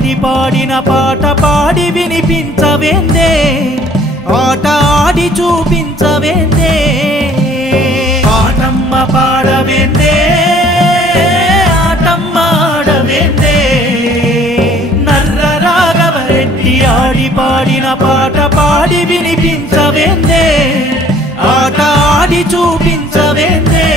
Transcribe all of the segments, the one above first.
ఆడి పాడిన పాట పాడి వినిపించవేందే ఆట ఆడి చూపించవేందే పాటమ్మ పాడవేందే ఆటమ్మ ఆడవేందే నర్ర రాఘవరెడ్డి ఆడి పాడిన పాట పాడి వినిపించవేందే ఆట ఆడి చూపించవేందే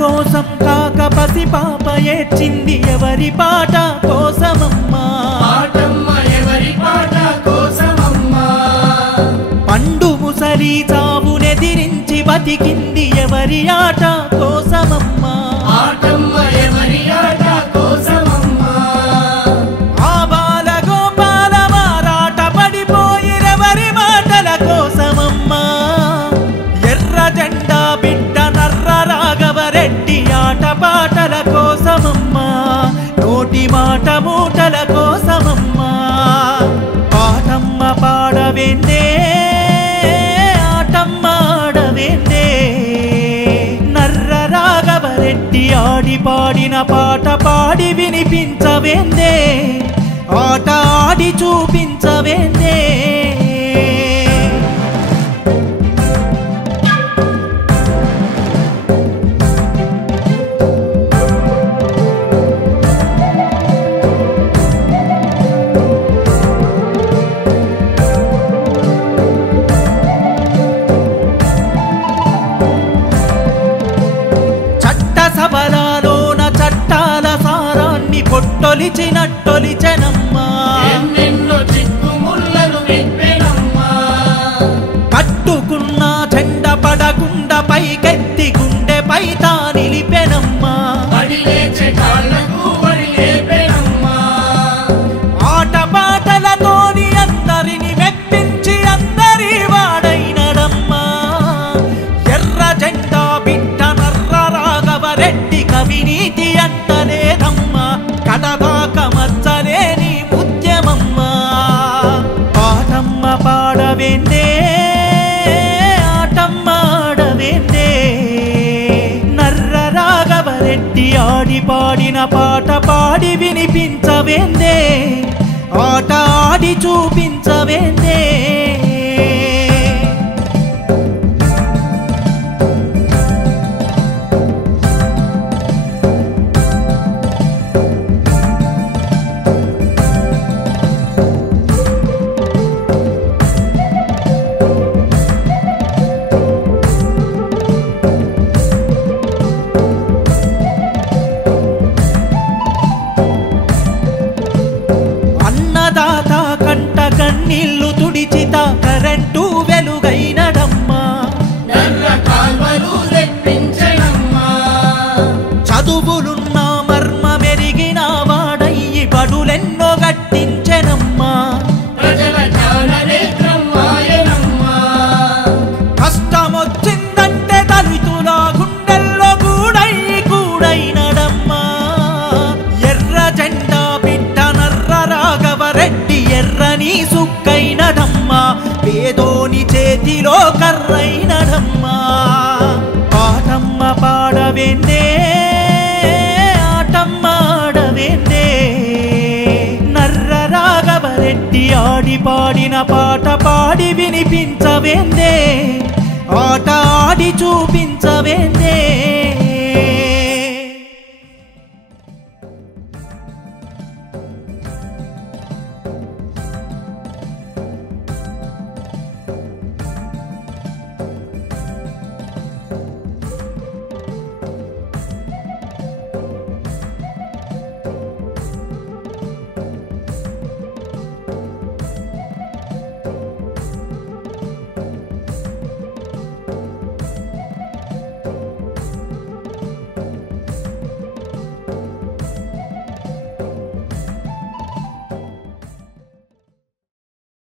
కోసం కాక పసి పాప ఏడ్చింది ఎవరి పాట కోసమమ్మా ఎవరి పాట కోసమమ్మా పండు ముసలి చావునెదిరించి బతికింది ఎవరి ఆట కోసమమ్మా ఎవరి ఆట కోసమమ్మా ఆ బాల గోపాల మారాట పడిపోయిరెవరి మాటల కోసమమ్మా ఎర్ర జెండా బిడ్డ నర్ర రాఘవరెడ్డి ఆట పాటల కోసమమ్మా నోటి మాట మూటల కోసమమ్మా పాటమ్మ పాడవేందే ఆటమ్మ ఆడవేందే నర్ర రాఘవరెడ్డి ఆడి పాడిన పాట పాడి వినిపించవేందే ఆట ఆడి చూపించవేందే సభలలోన చట్టాల సారాన్ని పొట్టొలిచినట్టొలిచెనమ్మా ఎన్నెన్నో చిక్కుముళ్ళను విప్పెనమ్మా పట్టుకున్న జెండ పడకుండా పైకెత్తి గుండెపై తా నిలిపెనమ్మా పడిలేచే కాళ్ళకు పడిలేపెనమ్మా ఆట పాటలతోని అందరిని మెప్పించి అందరి వాడైనడమ్మా ఎర్ర జెండా బిడ్డ నర్ర రాఘవరెడ్డి కవినీతి అంటలేదమ్మా కడదాక మచ్చలేని ముత్యమమ్మా పాటమ్మ పాడవేందే ఆటమ్మ ఆడవేందే నర్ర రాఘవరెడ్డి ఆడి పాడిన పాట పాడి వినిపించవేందే ఆట ఆడి చూపించవేందే అన్నదాత కంట కన్నీళ్లు తుడిచిత కరెంటు వెలుగైనడమ్మా నర్ర కాల్వలు తెప్పించెనమ్మా చదువులున్న మర్మ మెరిగిన వాడయ్యి బడులెన్నో గట్టించెనమ్మా ప్రజల జ్ఞాననేత్రం ఆయనమ్మా కష్టమొచ్చిందంటే దళితుల గుండెల్లో కూడైనడమ్మా ఎర్ర జెండా బిడ్డ నర్ర రాఘవరెడ్డి ఎర్రని సుక్కైనడమ్మా పేదోని చేతిలో కర్రైనడమ్మా పాటమ్మ పాడవేందే ఆటమ్మ ఆడవేందే నర్ర రాఘవరెడ్డి ఆడి పాడిన పాట పాడి వినిపించవేందే ఆట ఆడి చూపించవేందే